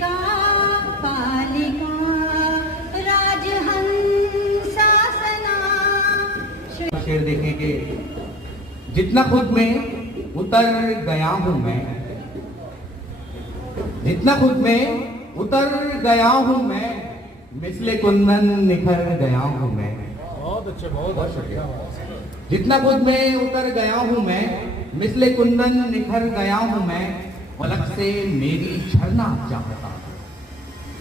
बालिका बालिका राजहंसासना। शेर देखेंगे, जितना खुद में उतर गया हूं मैं, जितना खुद में उतर गया हूं मैं, मिसले कुंदन निखर गया हूं मैं। बहुत अच्छे, बहुत शुक्रिया। जितना खुद में उतर गया हूं मैं, मिसले कुंदन निखर गया हूं मैं। पलक से मेरी झरना चाहता है,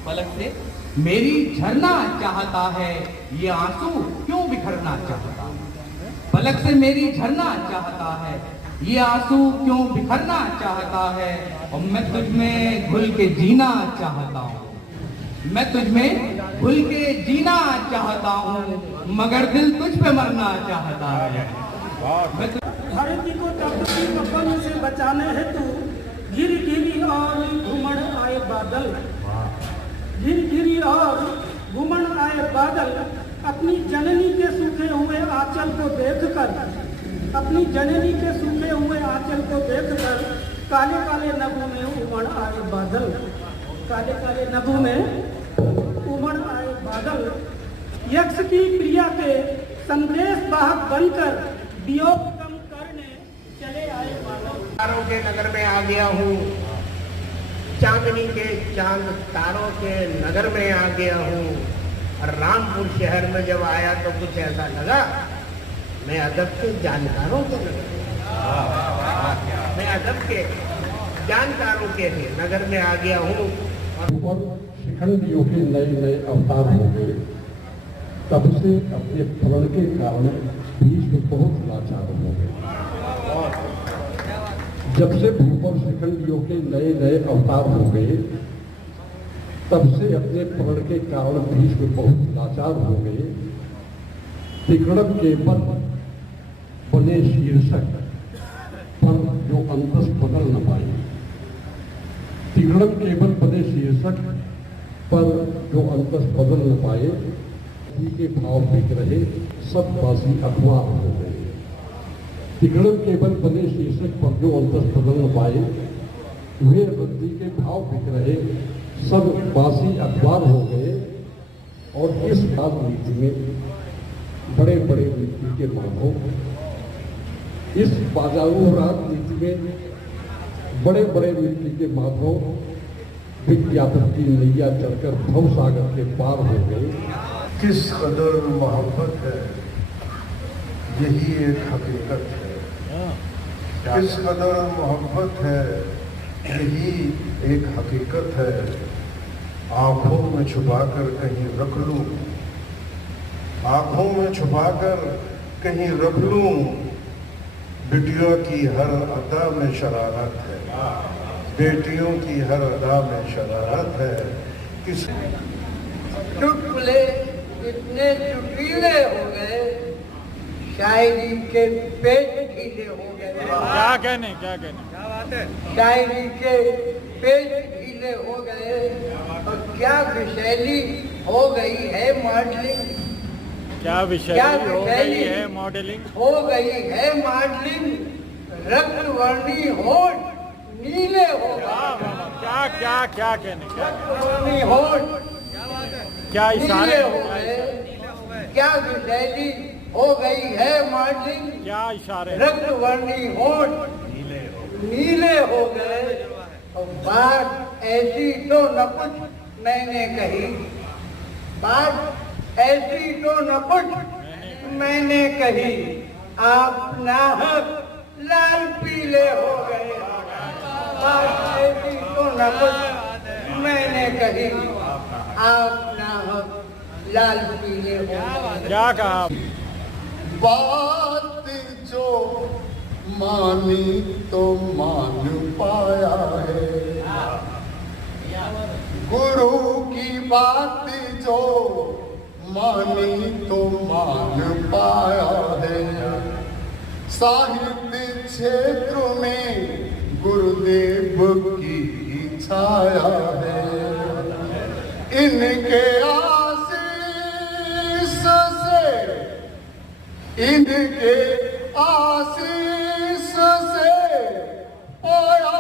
पलक से मेरी झरना चाहता है, ये आंसू क्यों बिखरना चाहता है। पलक से मेरी झरना चाहता है, ये आंसू क्यों बिखरना चाहता है। और मैं तुझ में घुल के जीना चाहता हूँ, मैं तुझ में घुल के जीना चाहता हूँ, मगर दिल तुझ पे मरना चाहता है। धरती को तपती तपन से बचाने हेतु गिर गिरी और घुमड़ आए बादल, गिर गिरी और घुमड़ आए बादल। अपनी जननी के सूखे हुए आंचल को देखकर, अपनी जननी के सूखे हुए आंचल को देखकर काले काले नभों में उमड़ आए बादल, काले काले नभों में उमड़ आए बादल। यक्ष की प्रिया के संदेश वाहक बनकर वियोग कम करने चले आए बादल। तारों के नगर में आ गया हूँ, चांदनी के चांद तारों के नगर में आ गया हूँ। और रामपुर शहर में जब आया तो कुछ ऐसा लगा मैं अदब के जानकारों के मैं अदब के जानकारों के नगर में आ गया हूँ। और शिखंडियों के नए नए अवतार हो गए। तब से अपने प्रण के कारण भीष्म बहुत लाचार हो गए। जब से भूपर शिखंडियों के नए नए अवतार हो गए, तब से अपने प्रण के कारण भीष्म बहुत लाचार हो गए। विक्रम के बल बने शीर्षक पर जो अंतस बदल न पाए, विक्रम केवल बने शीर्षक पर जो अंतस बदल न पाए। के भाव बिक रहे सब बासी अखबार हो गए। विक्रम केवल बने शीर्षक पर जो अंतस बदल न पाए, वे रद्दी के भाव बिक रहे सब बासी अखबार हो गए। और इस राजनीति में बड़े बड़े नीति के मानव, इस बाजारू राजनीति में बड़े बड़े नीति के माधव विज्ञापन की नैया चढ़कर भव सागर के पार हो गए। किस कदर मोहब्बत है, यही एक हकीकत है। किस कदर मोहब्बत है, यही एक हकीकत है। आंखों में छुपाकर कहीं रख लूं, आंखों में छुपाकर कहीं रख लूं। बिटियों की हर अदा में शरारत है, बेटियों की हर अदा में शरारत है। किस चुटकुले इतने चुटीले हो गए, शायरी के पेट ढीले हो गए। क्या कहने, क्या कहने, क्या बात है। शायरी के पेट ढीले हो गए और क्या विशैली हो गई है मॉडलिंग, क्या विशैली हो गई है मॉडलिंग, हो गई है मॉडलिंग। रक्तवर्णी होठ नीले हो गए। क्या क्या क्या कहने, क्या रक्तवर्णी होठ क्या इशारे हो गए, क्या विशैली हो गई है मॉडलिंग। क्या इशारे, रक्तवर्णी होठ नीले हो गए। और बात ऐसी तो न कुछ मैंने कही, बात ऐसी तो न कुछ मैंने कही। आप नाहक लाल पीले हो गए। बात ऐसी तो न कुछ मैंने कही, आप नाहक लाल पीले हो गए। क्या कहा। बात जो मानी तो मान पाया है, गुरु की बात जो मानी तो मान पाया है। साहित्य क्षेत्र में गुरुदेव की छाया है। इनके आशीष से, इनके आशीष से पाया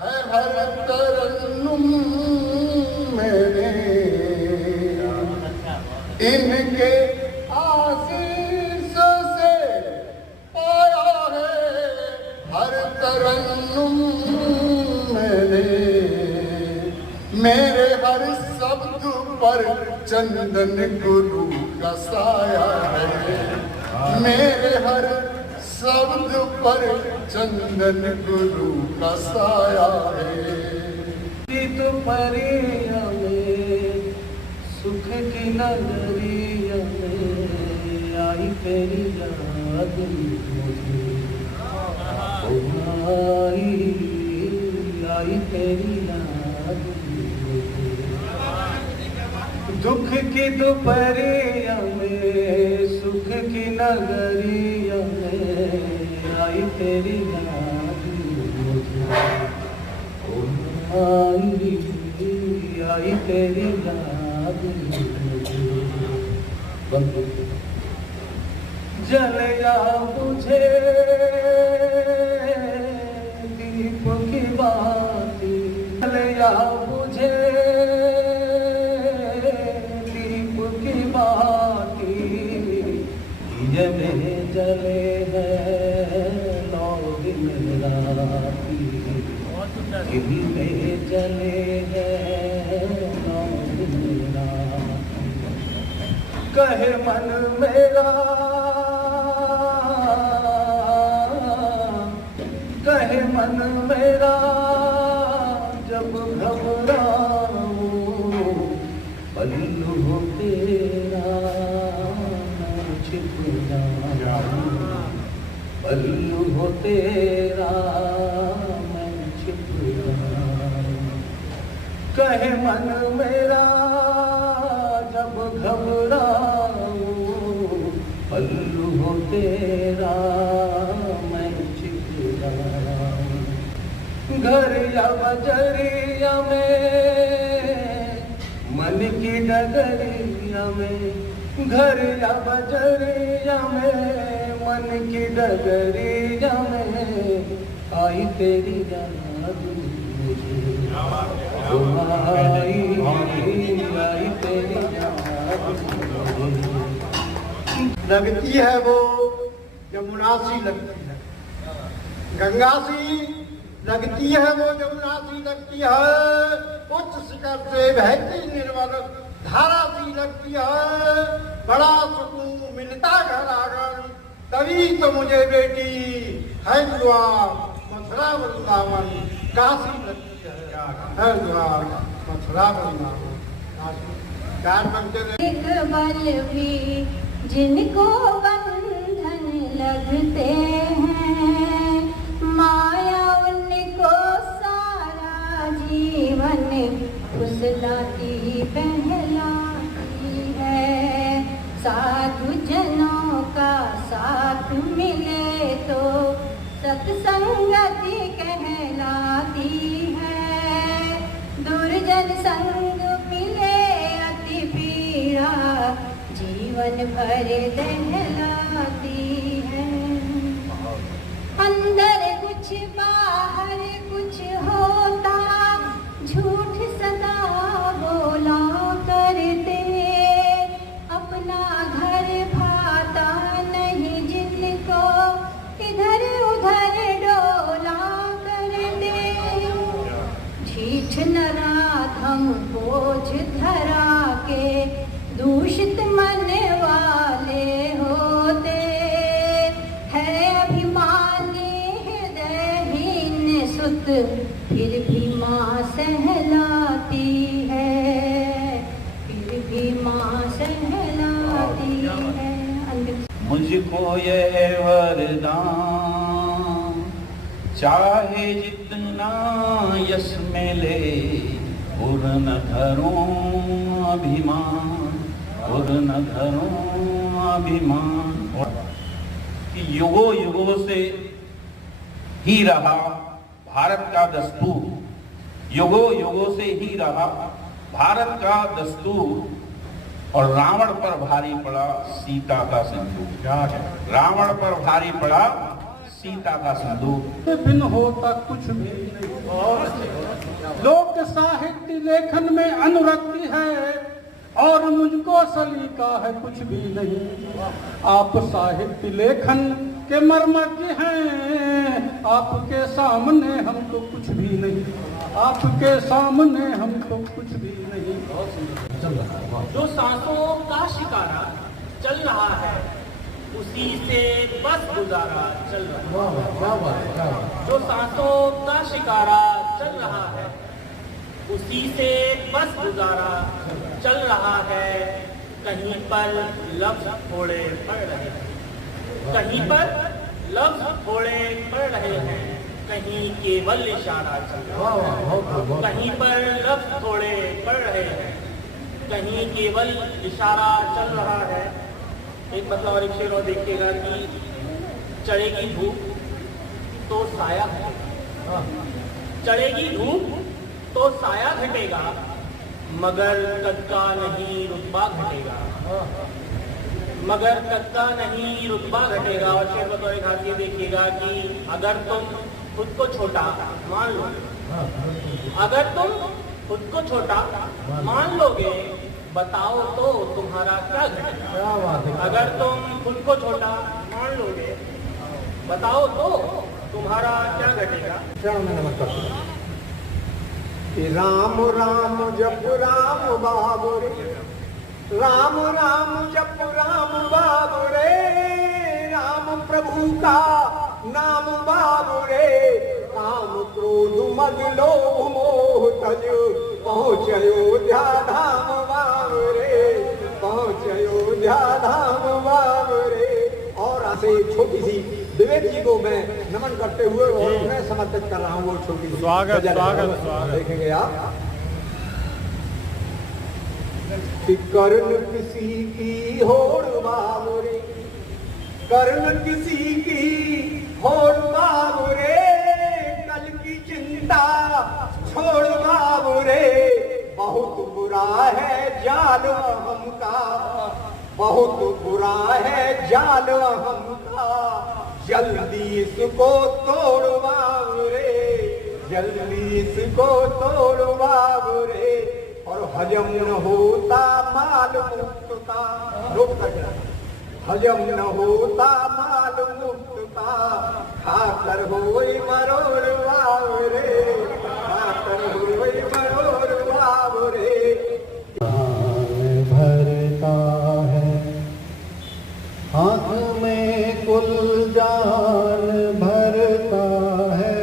है हर तरन्नुम इनके आशीषों से पाया है हर तरन्नुम मैंने, मेरे हर शब्द पर चंदन गुरु का साया है, मेरे हर शब्द पर चंदन गुरु का साया है। तो परिया में सुख की नगरिया में आई तेरी याद मुझे, आई तेरी याद मुझे। दुख की दोपहरिया में सुख की नगरिया में आई तेरी याद मुझे, आई तेरी याद मुझे। जलया बुझे दीप की बाती, जलया बुझे दीप की बाती, दिए में जले हैं 9 दिन राती, में जले हैं 9 दिन राती। कहे मन मेरा, कहे मन मेरा जब घबराऊं, पल्लू तेरा मैं छिप जाऊं, पल्लू तेरा मैं छिप जाऊं। कहे मन मेरा जब घबराऊं, पल्लू तेरा मैं छिप जाऊं। घर या बजरिया में मन की डगरिया में, घर या बजरिया में मन की डगरिया में आई तेरी याद मुझे, आई तेरी याद मुझे। लगती है वो यमुना सी लगती है, गंगा सी लगती है वो यमुना सी लगती है, उच्च शिखर से बहती निर्मल धारा सी लगती है। बड़ा सुकून मिलता घर आंगन, तभी तो मुझे बेटी हरिद्वार मथुरा वृंदावन काशी लगती है। हरिद्वार मथुरा वृंदावन काशी। एक बल भी जिनको बंधन लगते हैं, माया उनको सारा जीवन फुसलाती बहलाती है। साधु जनों का साथ मिले तो सत्संगति कहलाती है। दुर्जन संग मिले अति पीड़ा जीवन भर दहलाती है। अंदर कुछ बाहर कुछ होता, झूठ सदा बोला करते, अपना घर भाता नहीं जिनको इधर उधर डोला करते। झीठ नराधम बोझ धरा के दूषित मन वाले होते है। अभिमानी हृदयहीन सुत फिर भी माँ सहलाती है, फिर भी माँ सहलाती है। मुझको ये वरदान चाहे जितना यश मिले, पूर्ण धरूं अभिमान, पूर्ण धरूं अभिमान। युगों युगों से ही रहा भारत का दस्तूर, युगों युगों से ही रहा भारत का दस्तूर। और रावण पर भारी पड़ा सीता का सिंदूर, रावण पर भारी पड़ा सीता का सिंदूर। बिन होता कुछ भी नहीं। लोक साहित्य लेखन में अनुरक्ति है, और मुझको सलीका है कुछ भी नहीं। आप साहित्य लेखन के मर्मज्ञ हैं, आपके सामने हम तो कुछ भी नहीं, आपके सामने हम तो कुछ भी नहीं। जो सांसों का शिकारा चल रहा है उसी से बस गुजारा चल रहा है। जो सांसों का शिकारा चल रहा है उसी से बस गुजारा चल रहा है। कहीं पर लफ्ज थोड़े पड़ रहे हैं, कहीं पर लफ्ज थोड़े पड़ रहे हैं, कहीं केवल इशारा चल रहा है। कहीं पर लफ्ज थोड़े पड़ रहे हैं, कहीं केवल इशारा चल रहा है। एक मतलब और एक शेर और देखिएगा कि चढ़ेगी धूप तो साया घटेगा, चढ़ेगी धूप तो साया घटेगा, मगर कद का नहीं रुतबा घटेगा, मगर कद का नहीं रुतबा घटेगा। और शेर बतौर एक हाथ ये देखिएगा कि अगर तुम खुद को छोटा मान लो, अगर तुम खुद को छोटा मान लोगे, बताओ तो तुम्हारा क्या घटेगा। अगर तुम खुद को छोटा मान लोगे, बताओ तो तुम्हारा क्या घटेगा। राम राम जप राम बाबू रे, राम राम जप राम बाबू रे, राम प्रभु का नाम बाबू रे, काम क्रोध मद लोभ मोह तज पहुँचयो धाम बाबू रे, पहुँचयो धाम बाबू रे। और ऐसे छोटी सी विवेक जी को मैं नमन करते हुए और मैं समर्पित कर रहा हूँ वो छोटी सी स्वागत स्वागत स्वागत। देखेंगे आप कि कर्ण किसी की होड़ बाबूरे, कर्ण किसी की होड़ बाबूरे, कल की चिंता छोड़ बाबूरे, बहुत बुरा है जाल हमका, बहुत बुरा है जाल हमका, जल्दी इसको तोड़ बाबूरे, जल्दी इसको तोड़ बाबूरे। और हजम न होता माल मुक्त का, रोक कर हजम न होता माल मुक्त का, खाकर होई मरोड़ बाबूरे, खाकर होई मरोड़ बाबूरे। भरता है आँख में कुल जान भरता है,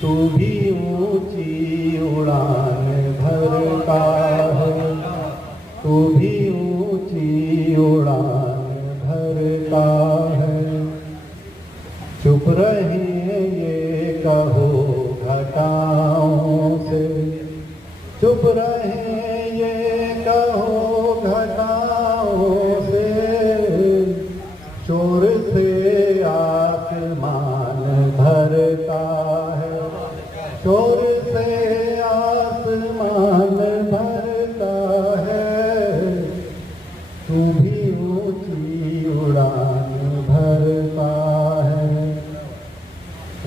तू भी ऊंची उड़ान भरता है, तू भी ऊंची उड़ान भरता है। चुप रहे ये कहो घटाओं से, चुप रहे ये कहो घटाओं से, चोर से आसमान भरता है, चोर से आसमान भरता है, तू भी ऊंची उड़ान भरता है।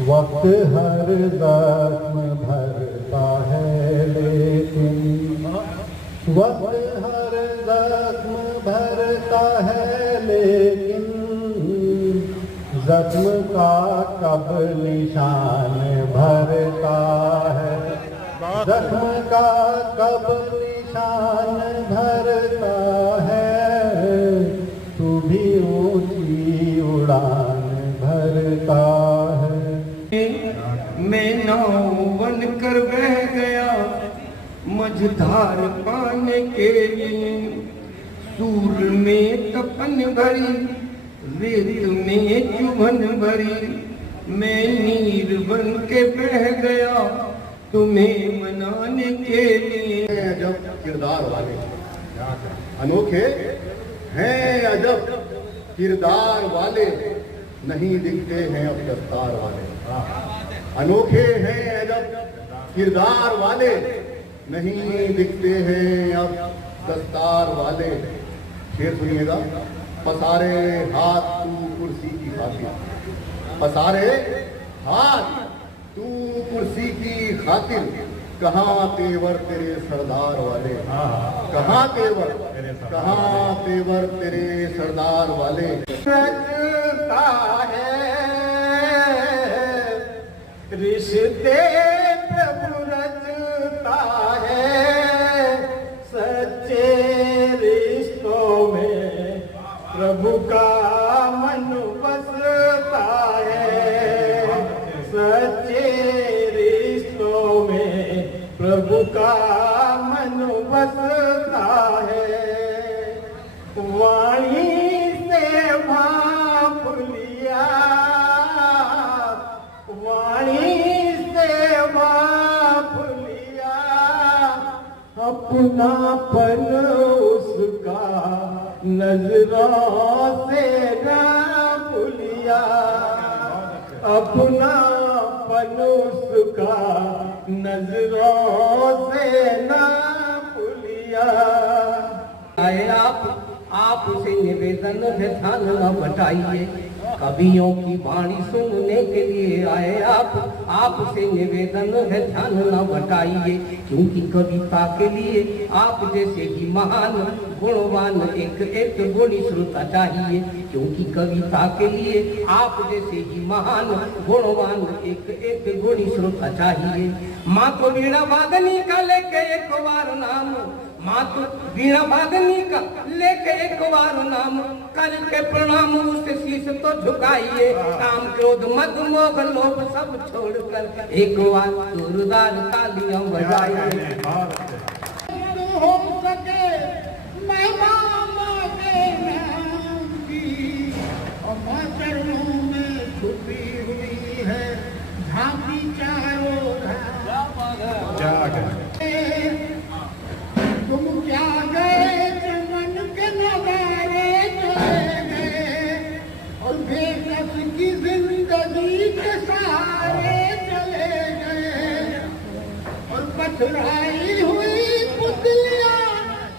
वक्त हर जख्म भरता है लेकिन, वक्त हर जख्म भरता है लेकिन, जख्म का कब निशान भरता है, जख्म का कब निशान भरता है, तू भी ऊंची उड़ान भरता है। मैं नाव बन कर बह गया मझधार पाने के लिए, सूर में तपन भरी रेत में चुभन भरी, मैं नीर बन के बह गया तुम्हें मनाने के लिए। अजब किरदार वाले, अनोखे हैं अजब किरदार वाले, नहीं दिखते हैं अब दस्तार वाले। अनोखे हैं अजब किरदार वाले, नहीं दिखते हैं अब दस्तार वाले। शेर सुनिएगा। पसारे हाथ तू कुर्सी की खातिर, पसारे हाथ तू कुर्सी की खातिर, कहाँ तेवर तेरे सरदार वाले, कहाँ तेवर तेरे सरदार वाले। रचता है रिश्ते प्रभु रचता है, सच्चे रिश्तों में प्रभु का मन बसता है, सच्चे रिश्तों में प्रभु का मन बसता है। वाणी से भाप लिया, वाणी से भाप लिया, अपनापन उसका नजरों से नाप लिया, अपनापन उसका नजरों से नाप लिया। आए आपसे निवेदन है ध्यान न बटाइए, कवियों की वाणी सुनने के लिए आए आपसे निवेदन है ध्यान न बटाइए, क्योंकि कविता के लिए आप जैसे ही महान गुणवान एक गुणी श्रोता चाहिए, क्योंकि कविता के लिए आप जैसे ही महान गुणवान एक गुणी श्रोता चाहिए। माँ तो वीणा वादनी का लेके एक बार नाम, माँ तो वीणा वादनी का लेके एक बार नाम, करके प्रणाम उसे शीश तो झुकाइए। काम क्रोध मद मोह लोभ सब छोड़कर एक बार जोरदार तालियां बजाइए। हो सके महिमा के नाम की, और चरणों में छुपी हुई है झांकी चारों तुम क्या गए चमन के नजारे चले गए, और बेकस की जिंदगी के सहारे चले गए, और पथराई हुई पुतलियां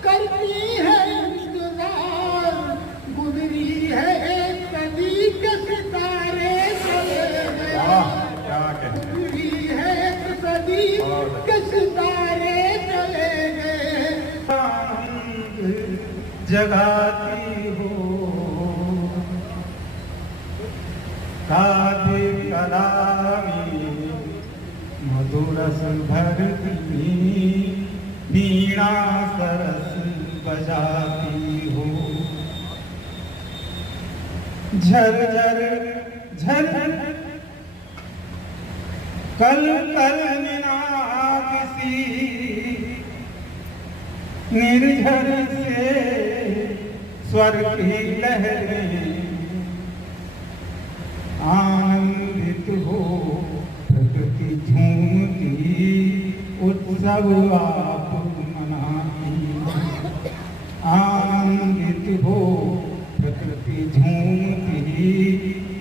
करती है इंतजार, गुजरी है एक सदी के सितारे चले गए, गुजरी है एक सदी के सितारे चले गए। जगाती हो काव्य कलामी मधुरस भरती, वीणा सरस बजाती हो, झरझर झरझर कल कल निनाद सी, निर्झर से स्वर की लहरें, आनंदित हो प्रकृति झूमती, उत्सव आप मनाती, आनंदित हो प्रकृति झूमती,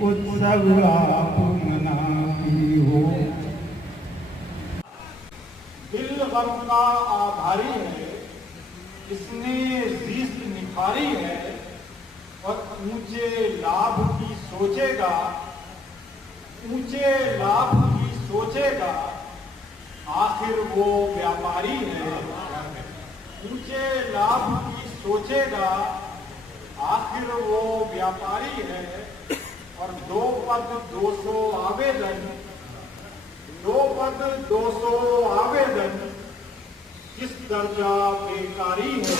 उत्सव आप मनाती हो। दिल गम का आभारी है, इसने रीस निखारी है, और ऊंचे लाभ की सोचेगा, ऊंचे लाभ की सोचेगा, आखिर वो व्यापारी है, ऊंचे लाभ की सोचेगा, आखिर वो व्यापारी है। और 2 पद 200 आवेदन, 2 पद 200 आवेदन, किस दर्जा बेकारी है,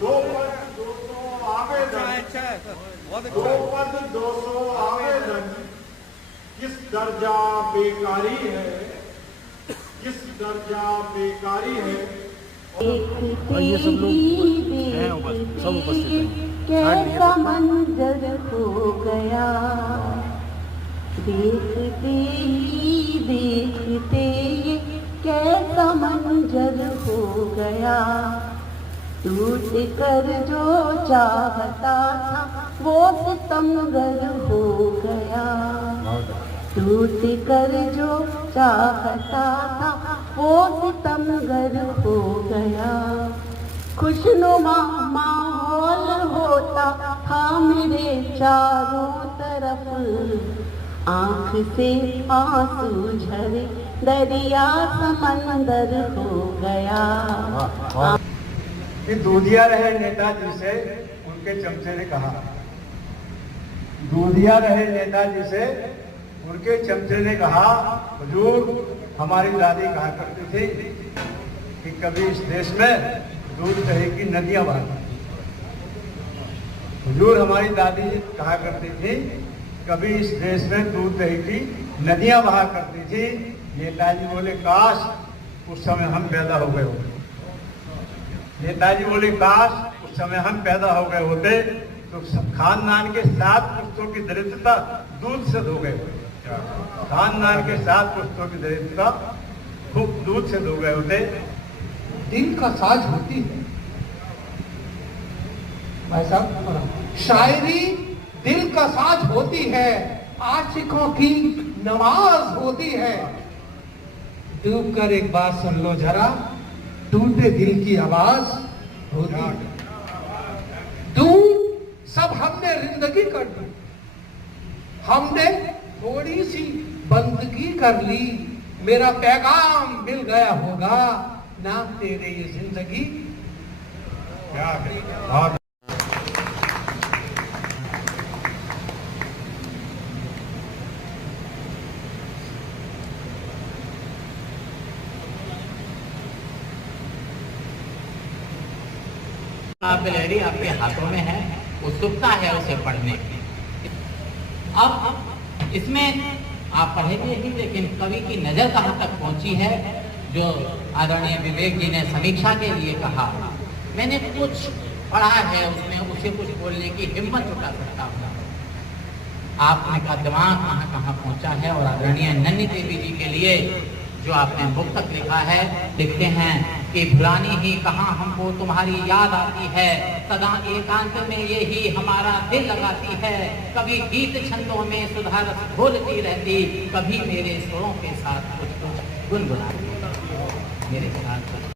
2 पद 200 आवेदन, 2 पद 200 आवेदन, किस दर्जा बेकारी है, किस दर्जा बेकारी है। ये सब लोग हैं, सब उपस्थित हैं। कैसा मंजर हो गया, देखते ही देखते ये कैसा मंजर हो गया, टूट कर जो चाहता था वो सितमगर हो गया, टूट कर जो चाहता था वो सितमगर हो गया। खुशनुमा माहौल होता था मेरे चारों तरफ, आँख से आंसू झरे दरिया समंदर हो गया। कि दूधिया रहे नेताजी से उनके चमचे ने कहा, दूधिया रहे नेताजी से उनके चमचे ने कहा, हुजूर हमारी दादी कहा करती थी कि कभी इस देश में दूध दही की नदियां बहती थी। हुजूर हमारी दादी कहा करती थी कभी इस देश में दूध दही की नदियां बहा करती थी। नेताजी बोले काश उस समय हम पैदा हो गए होते। नेताजी बोले काश उस समय हम पैदा हो गए होते तो खानदान के 7 पुश्तों की दरिद्रता दूध से धो गए होते। खानदान के 7 पुश्तों की दरिद्रता खूब दूध से धो गए होते। दिल का साज होती है भाई साहब, शायरी दिल का साज होती है, आशिकों की नमाज होती है। डूब कर एक बात सुन लो जरा, टूटे दिल की आवाज होती है। दूर सब हमने जिंदगी कर दी, हमने थोड़ी सी बंदगी कर ली। मेरा पैगाम मिल गया होगा ना तेरे ये जिंदगी। लहरी आपके हाथों में है, उत्सुकता है उसे पढ़ने की। अब इसमें आप पढ़ेंगे ही, लेकिन कवि की नजर कहाँ तक पहुंची है, जो आदरणीय विवेक जी ने समीक्षा के लिए कहा, मैंने कुछ पढ़ा है उसमें, उसे कुछ बोलने की हिम्मत जुटा सकता हूँ। आपने का दिमाग कहाँ कहाँ पहुंचा है। और आदरणीय नन्ही देवी जी के लिए जो आपने बुक तक लिखा है, लिखते हैं कि भुलानी ही कहाँ हमको तुम्हारी याद आती है, सदा एकांत में यही हमारा दिल लगाती है। कभी गीत छंदों में सुधार घोलती रहती, कभी मेरे सुरों के साथ कुछ कुछ गुनगुनाती, मेरे साथ